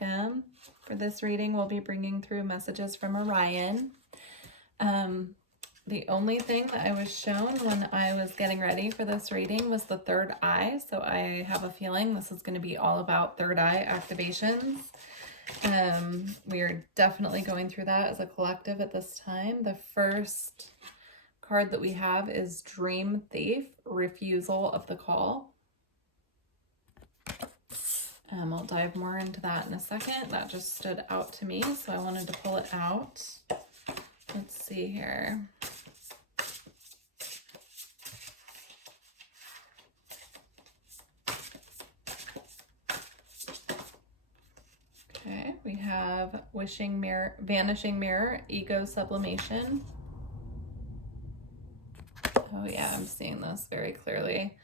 welcome. For this reading, we'll be bringing through messages from Orion. The only thing that I was shown when I was getting ready for this reading was the third eye, so I have a feeling this is going to be all about third eye activations. We are definitely going through that as a collective at this time. The first card that we have is Dream Thief, Refusal of the Call. I'll dive more into that in a second. That just stood out to me, so I wanted to pull it out. Let's see here. Okay, we have Wishing Mirror, Vanishing Mirror, Ego Sublimation. Oh yeah, I'm seeing this very clearly.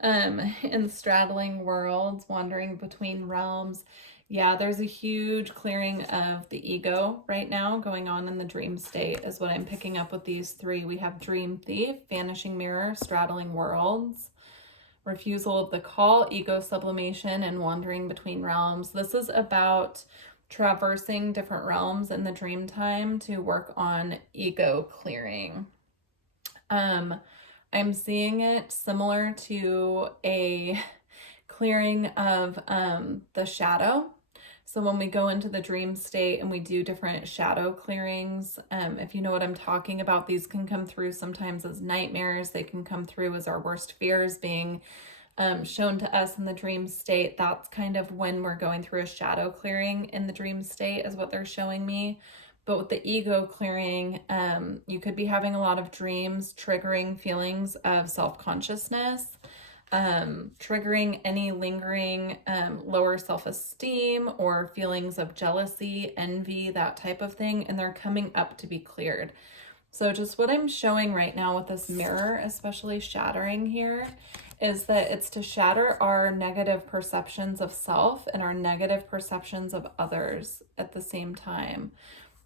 In straddling worlds, wandering between realms. Yeah, there's a huge clearing of the ego right now going on in the dream state is what I'm picking up with these three. We have Dream Thief, Vanishing Mirror, Straddling Worlds, Refusal of the Call, Ego Sublimation, and Wandering Between Realms. This is about traversing different realms in the dream time to work on ego clearing. I'm seeing it similar to a clearing of the shadow. So when we go into the dream state and we do different shadow clearings, if you know what I'm talking about, these can come through sometimes as nightmares. They can come through as our worst fears being shown to us in the dream state. That's kind of when we're going through a shadow clearing in the dream state is what they're showing me. But with the ego clearing, you could be having a lot of dreams triggering feelings of self-consciousness, triggering any lingering lower self-esteem or feelings of jealousy, envy, that type of thing, and they're coming up to be cleared. So just what I'm showing right now with this mirror, especially shattering here, is that it's to shatter our negative perceptions of self and our negative perceptions of others at the same time.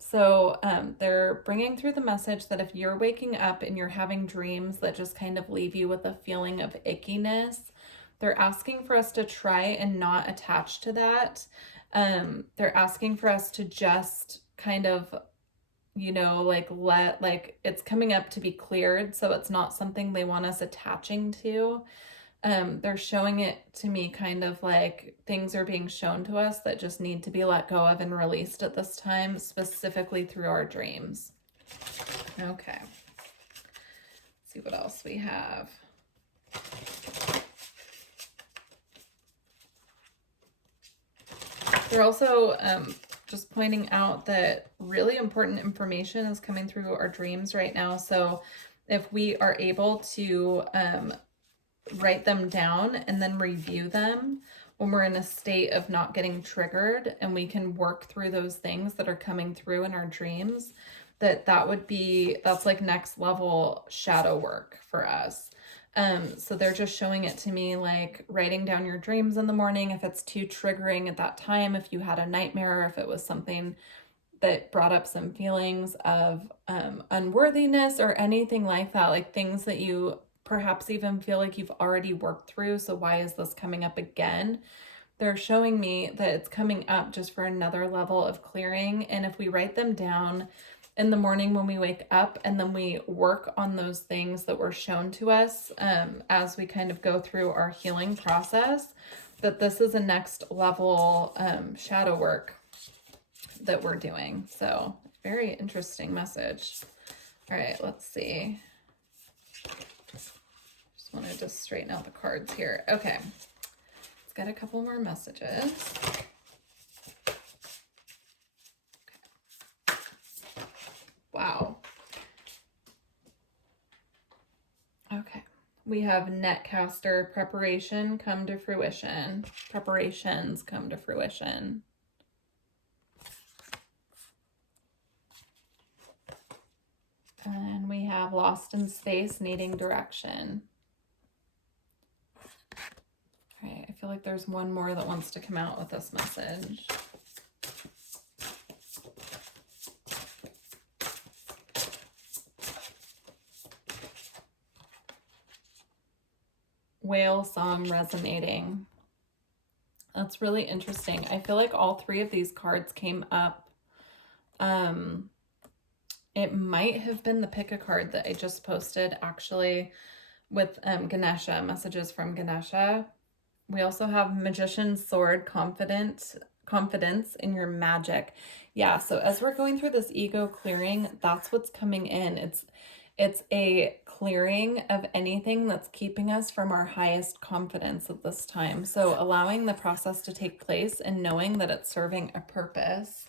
So they're bringing through the message that if you're waking up and you're having dreams that just kind of leave you with a feeling of ickiness, they're asking for us to try and not attach to that. They're asking for us to just kind of, you know, like it's coming up to be cleared. So it's not something they want us attaching to. They're showing it to me kind of like things are being shown to us that just need to be let go of and released at this time, specifically through our dreams. Okay. Let's see what else we have. They're also just pointing out that really important information is coming through our dreams right now. So if we are able to write them down and then review them when we're in a state of not getting triggered, and we can work through those things that are coming through in our dreams, that's like next level shadow work for us. So they're just showing it to me like writing down your dreams in the morning if it's too triggering at that time, if you had a nightmare, if it was something that brought up some feelings of unworthiness or anything like that, like things that you perhaps even feel like you've already worked through. So why is this coming up again? They're showing me that it's coming up just for another level of clearing. And if we write them down in the morning when we wake up, and then we work on those things that were shown to us as we kind of go through our healing process, that this is a next level shadow work that we're doing. So very interesting message. All right, let's see. Wanted to straighten out the cards here. Okay, let's get a couple more messages. Okay. Wow. Okay, we have Netcaster, preparation come to fruition. Preparations come to fruition. And we have lost in space, needing direction. Okay, I feel like there's one more that wants to come out with this message. Whale song resonating. That's really interesting. I feel like all three of these cards came up. It might have been the pick a card that I just posted, actually, with Ganesha, messages from Ganesha. We also have Magician's Sword, confidence in your magic. Yeah, so as we're going through this ego clearing, that's what's coming in. It's a clearing of anything that's keeping us from our highest confidence at this time. So allowing the process to take place and knowing that it's serving a purpose.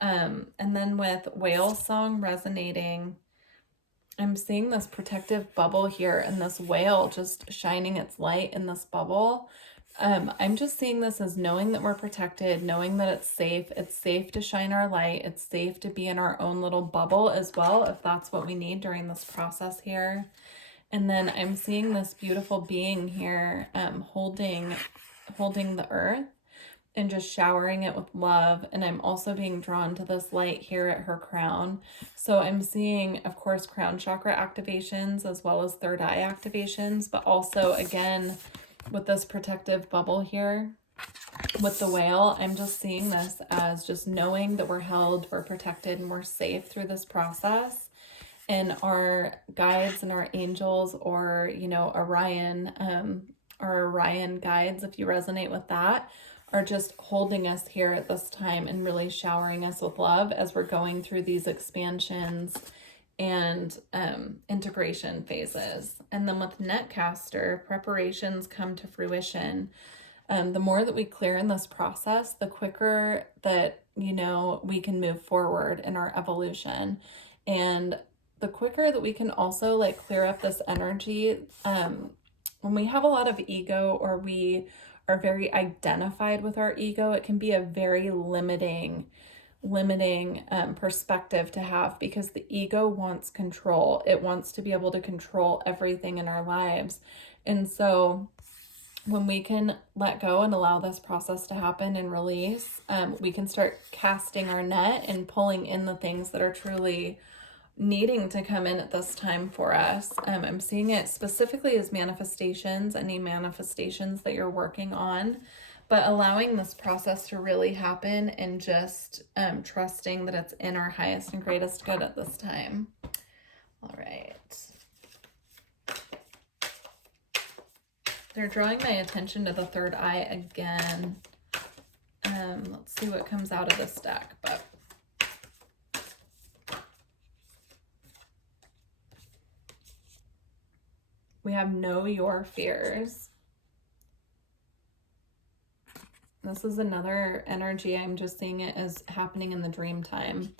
And then with whale song resonating, I'm seeing this protective bubble here and this whale just shining its light in this bubble. I'm just seeing this as knowing that we're protected, knowing that it's safe. It's safe to shine our light. It's safe to be in our own little bubble as well, if that's what we need during this process here. And then I'm seeing this beautiful being here holding the earth and just showering it with love. And I'm also being drawn to this light here at her crown. So I'm seeing, of course, crown chakra activations as well as third eye activations, but also, again, with this protective bubble here with the whale, I'm just seeing this as just knowing that we're held, we're protected, and we're safe through this process. And our guides and our angels, or, you know, Orion, our Orion guides, if you resonate with that, are just holding us here at this time and really showering us with love as we're going through these expansions and integration phases. And then with Netcaster, preparations come to fruition. The more that we clear in this process, the quicker that, you know, we can move forward in our evolution. And the quicker that we can also like clear up this energy. When we have a lot of ego, or we are very identified with our ego, it can be a very limiting perspective to have, because the ego wants control. It wants to be able to control everything in our lives. And so when we can let go and allow this process to happen and release, we can start casting our net and pulling in the things that are truly needing to come in at this time for us. I'm seeing it specifically as manifestations, any manifestations that you're working on, but allowing this process to really happen and just trusting that it's in our highest and greatest good at this time. All right. They're drawing my attention to the third eye again. Let's see what comes out of this deck, but we have know your fears. This is another energy. I'm just seeing it as happening in the dream time.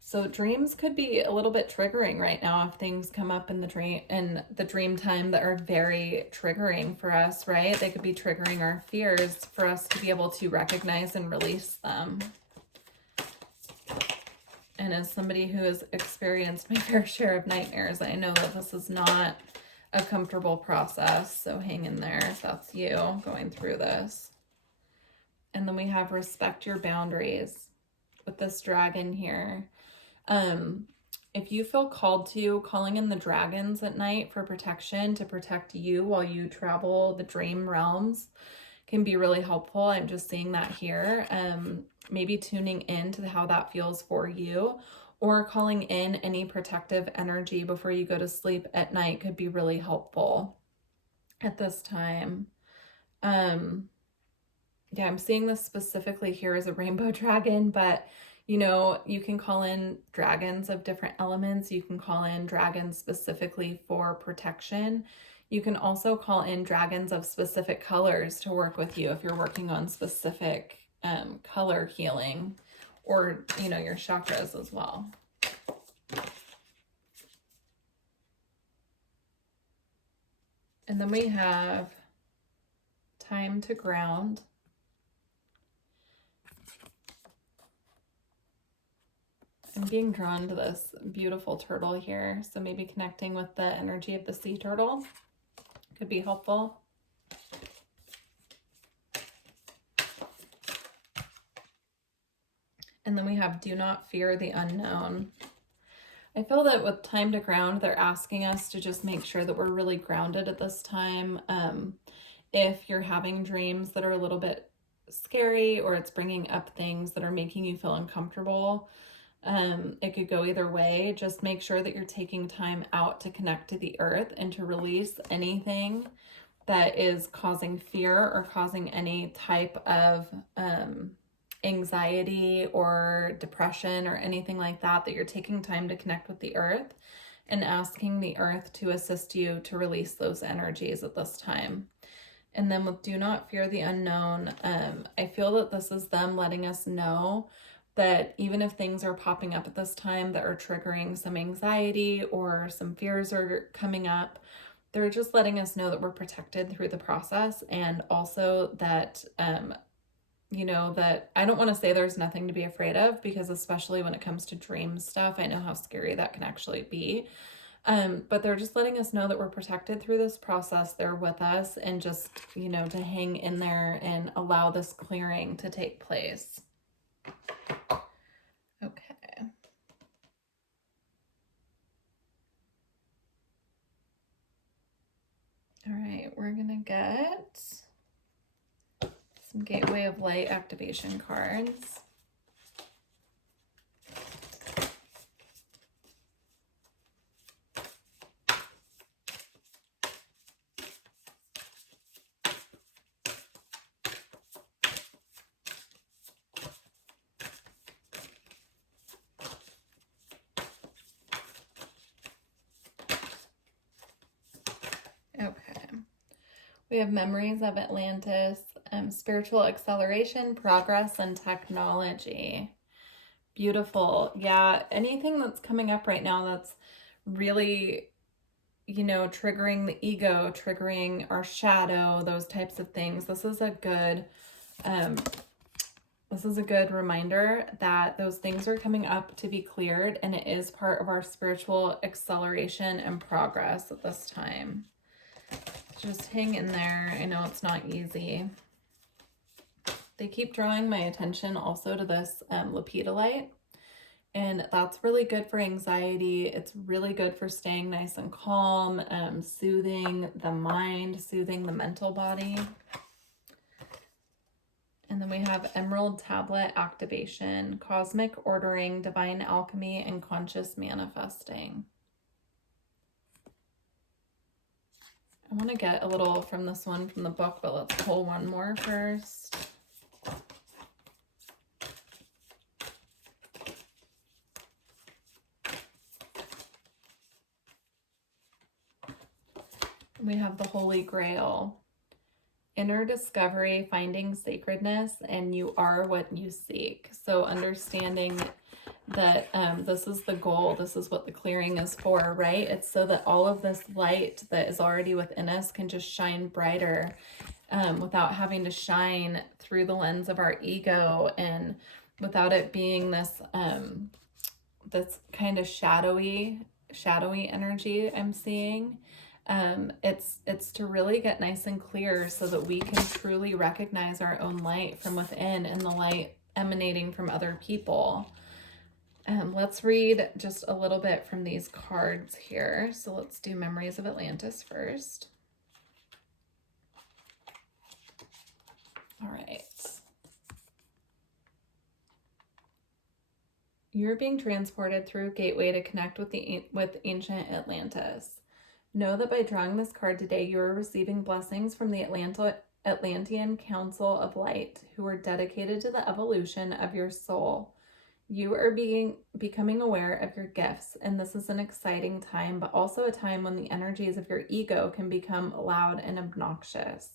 So dreams could be a little bit triggering right now if things come up in the dream time that are very triggering for us, right? They could be triggering our fears for us to be able to recognize and release them. And as somebody who has experienced my fair share of nightmares, I know that this is not a comfortable process. So hang in there if that's you going through this. And then we have respect your boundaries with this dragon here. If you feel called to, calling in the dragons at night for protection, to protect you while you travel the dream realms, can be really helpful. I'm just seeing that here. Maybe tuning into how that feels for you, or calling in any protective energy before you go to sleep at night could be really helpful at this time. Yeah, I'm seeing this specifically here as a rainbow dragon, but you know, you can call in dragons of different elements. You can call in dragons specifically for protection. You can also call in dragons of specific colors to work with you if you're working on specific color healing, or, you know, your chakras as well. And then we have time to ground. I'm being drawn to this beautiful turtle here, so maybe connecting with the energy of the sea turtle could be helpful. And then we have do not fear the unknown. I feel that with time to ground, they're asking us to just make sure that we're really grounded at this time. If you're having dreams that are a little bit scary or it's bringing up things that are making you feel uncomfortable. It could go either way. Just make sure that you're taking time out to connect to the earth and to release anything that is causing fear or causing any type of anxiety or depression or anything like that, that you're taking time to connect with the earth and asking the earth to assist you to release those energies at this time. And then with do not fear the unknown, I feel that this is them letting us know that even if things are popping up at this time that are triggering some anxiety or some fears are coming up, they're just letting us know that we're protected through the process. And also that, that I don't want to say there's nothing to be afraid of, because especially when it comes to dream stuff, I know how scary that can actually be. But they're just letting us know that we're protected through this process. They're with us, and just, to hang in there and allow this clearing to take place. Okay. All right, we're gonna get some Gateway of Light activation cards. Okay. We have Memories of Atlantis, spiritual acceleration, progress, and technology. Beautiful. Yeah, anything that's coming up right now that's really, triggering the ego, triggering our shadow, those types of things. This is a good reminder that those things are coming up to be cleared, and it is part of our spiritual acceleration and progress at this time. Just hang in there. I know it's not easy. They keep drawing my attention also to this lepidolite, and that's really good for anxiety. It's really good for staying nice and calm, soothing the mind, soothing the mental body. And then we have Emerald Tablet activation, cosmic ordering, divine alchemy, and conscious manifesting. I want to get a little from this one from the book, but let's pull one more first. We have the Holy Grail, inner discovery, finding sacredness, and you are what you seek. So understanding that this is the goal, this is what the clearing is for, right? It's so that all of this light that is already within us can just shine brighter, without having to shine through the lens of our ego, and without it being this this kind of shadowy energy I'm seeing. It's to really get nice and clear so that we can truly recognize our own light from within and the light emanating from other people. Let's read just a little bit from these cards here. So let's do Memories of Atlantis first. All right. You're being transported through a gateway to connect with ancient Atlantis. Know that by drawing this card today, you are receiving blessings from the Atlantean Council of Light, who are dedicated to the evolution of your soul. You are becoming aware of your gifts, and this is an exciting time, but also a time when the energies of your ego can become loud and obnoxious.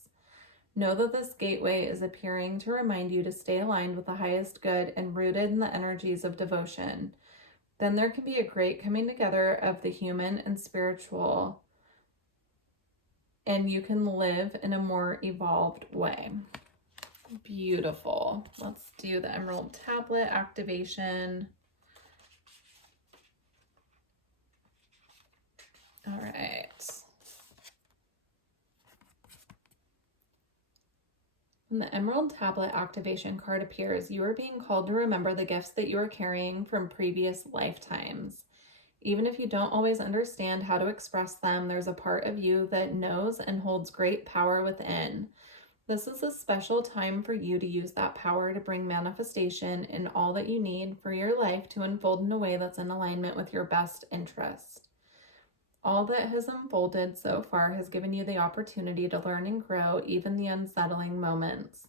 Know that this gateway is appearing to remind you to stay aligned with the highest good and rooted in the energies of devotion. Then there can be a great coming together of the human and spiritual, and you can live in a more evolved way. Beautiful. Let's do the Emerald Tablet activation. All right. When the Emerald Tablet activation card appears, you are being called to remember the gifts that you are carrying from previous lifetimes. Even if you don't always understand how to express them, there's a part of you that knows and holds great power within. This is a special time for you to use that power to bring manifestation in all that you need for your life to unfold in a way that's in alignment with your best interest. All that has unfolded so far has given you the opportunity to learn and grow, even the unsettling moments.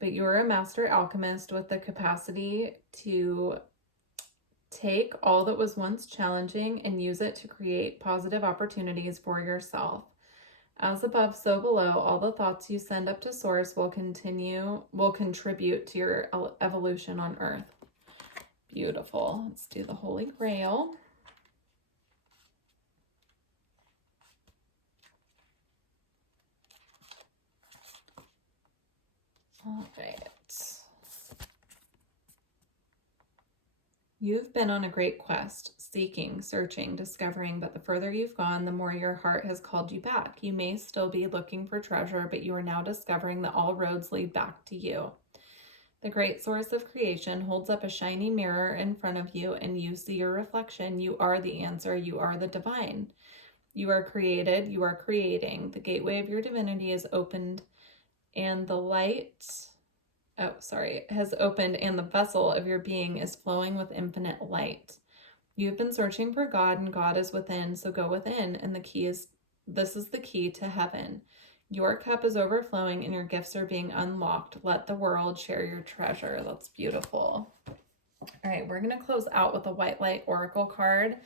But you are a master alchemist with the capacity to take all that was once challenging and use it to create positive opportunities for yourself. As above, so below, all the thoughts you send up to source will contribute to your evolution on earth. Beautiful. Let's do the Holy Grail. All right. You've been on a great quest, seeking, searching, discovering, but the further you've gone, the more your heart has called you back. You may still be looking for treasure, but you are now discovering that all roads lead back to you. The great source of creation holds up a shiny mirror in front of you, and you see your reflection. You are the answer. You are the divine. You are created. You are creating. The gateway of your divinity is opened, and the light... has opened, and the vessel of your being is flowing with infinite light. You've been searching for God, and God is within, so go within, and this is the key to heaven. Your cup is overflowing, and your gifts are being unlocked. Let the world share your treasure. That's beautiful. All right, we're going to close out with a white light oracle card,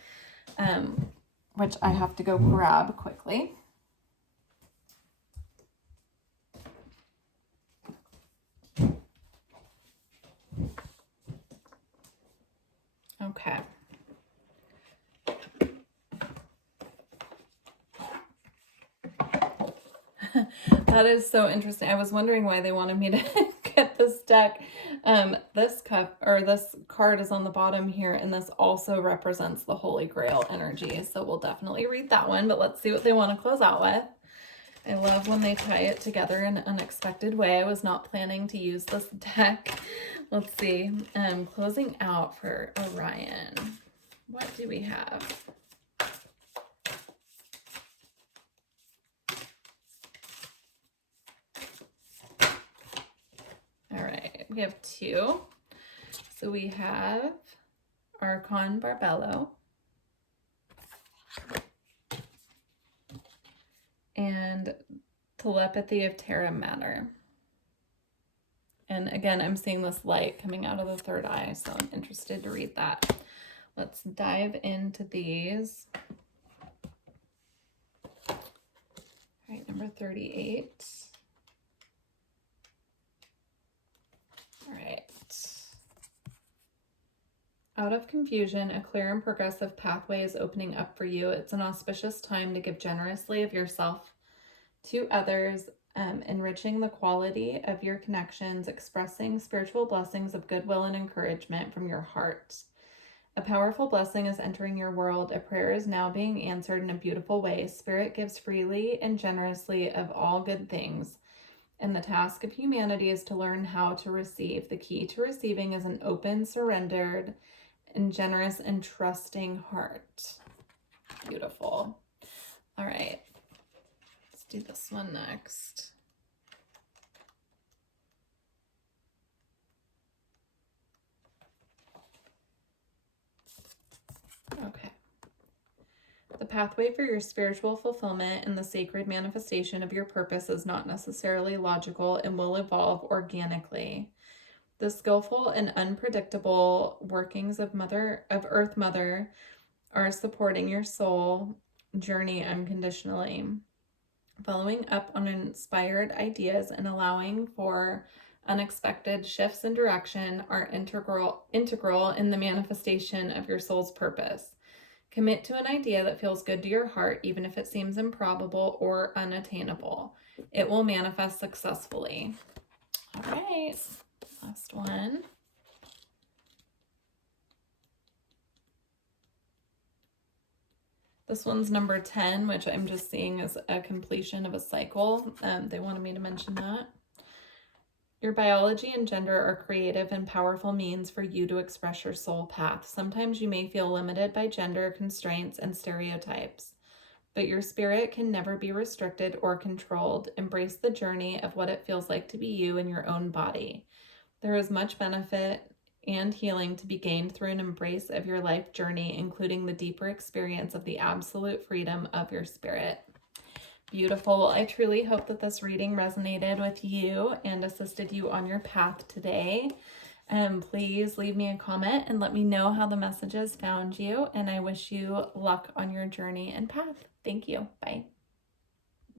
which I have to go grab quickly. Okay. That is so interesting. I was wondering why they wanted me to get this deck. This card is on the bottom here, and this also represents the Holy Grail energy. So we'll definitely read that one, but let's see what they want to close out with. I love when they tie it together in an unexpected way. I was not planning to use this deck. Let's see. Closing out for Orion. What do we have? All right, we have two. So we have Archon Barbello and Telepathy of Terra Matter. And again, I'm seeing this light coming out of the third eye, so I'm interested to read that. Let's dive into these. All right, number 38. All right. Out of confusion, a clear and progressive pathway is opening up for you. It's an auspicious time to give generously of yourself to others, enriching the quality of your connections, expressing spiritual blessings of goodwill and encouragement from your heart. A powerful blessing is entering your world. A prayer is now being answered in a beautiful way. Spirit gives freely and generously of all good things, and the task of humanity is to learn how to receive. The key to receiving is an open, surrendered, and generous and trusting heart. Beautiful. All right. Let's do this one next. Okay. The pathway for your spiritual fulfillment and the sacred manifestation of your purpose is not necessarily logical and will evolve organically. The skillful and unpredictable workings of Earth Mother are supporting your soul journey unconditionally. Following up on inspired ideas and allowing for unexpected shifts in direction are integral in the manifestation of your soul's purpose. Commit to an idea that feels good to your heart, even if it seems improbable or unattainable. It will manifest successfully. All right, last one. This one's number 10, which I'm just seeing as a completion of a cycle. They wanted me to mention that. Your biology and gender are creative and powerful means for you to express your soul path. Sometimes you may feel limited by gender constraints and stereotypes. but your spirit can never be restricted or controlled. Embrace the journey of what it feels like to be you in your own body. There is much benefit and healing to be gained through an embrace of your life journey, including the deeper experience of the absolute freedom of your spirit. Beautiful. I truly hope that this reading resonated with you and assisted you on your path today. Please leave me a comment and let me know how the messages found you. And I wish you luck on your journey and path. Thank you. Bye.